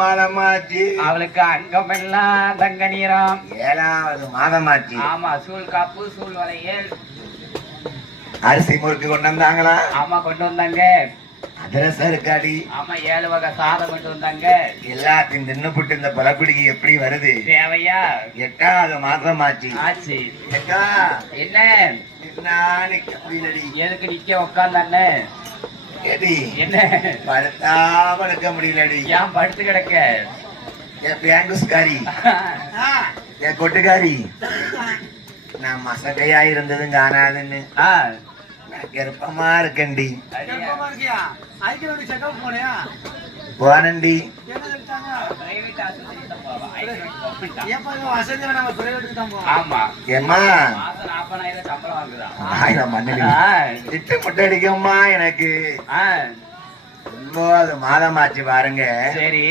மாதமாச்சு. அவளுக்கு அங்கம் எல்லாம் தங்க நீரம். 7வது மாதமாச்சு. ஆமா, சூழ் காப்பு சூழ் வளையல். அரிசி முறுக்கு கொண்டு வந்தாங்களா? ஆமா, கொண்டு வந்தாங்க. அதிரசம் இருக்காடி? ஆமா, 7 வகை சாதம் கொண்டு வந்தாங்க. எல்லாத்தையும் தின்னுபுட்டு இந்த பழக்குடிக்கு எப்படி வருது? தேவையா? 8வது மாதமாச்சு. ஆச்சு. அக்கா, என்ன நாளைக்கு அப்படிலடி. எதுக்கு நிக்க உட்கார்ந்தானே? ஏடி, என்ன படுத்தாம இருக்க முடியலடி. ஏன் படுத்து கிடக்க? என் பேங்குஸ்காரி, என் கொட்டுக்காரி, நான் மசக்கையா இருந்ததும் காணாதுன்னு நான் கெருப்பமா இருக்கண்டி. போனண்டி. ஆமா, ஏம்மா 40,000 சம்பளம் வாங்குதான். 1000 மண்ணடி திட்டு முட்டை அடிக்கும்மா எனக்கு. 9வது மாதமாச்சு பாருங்க. சரி.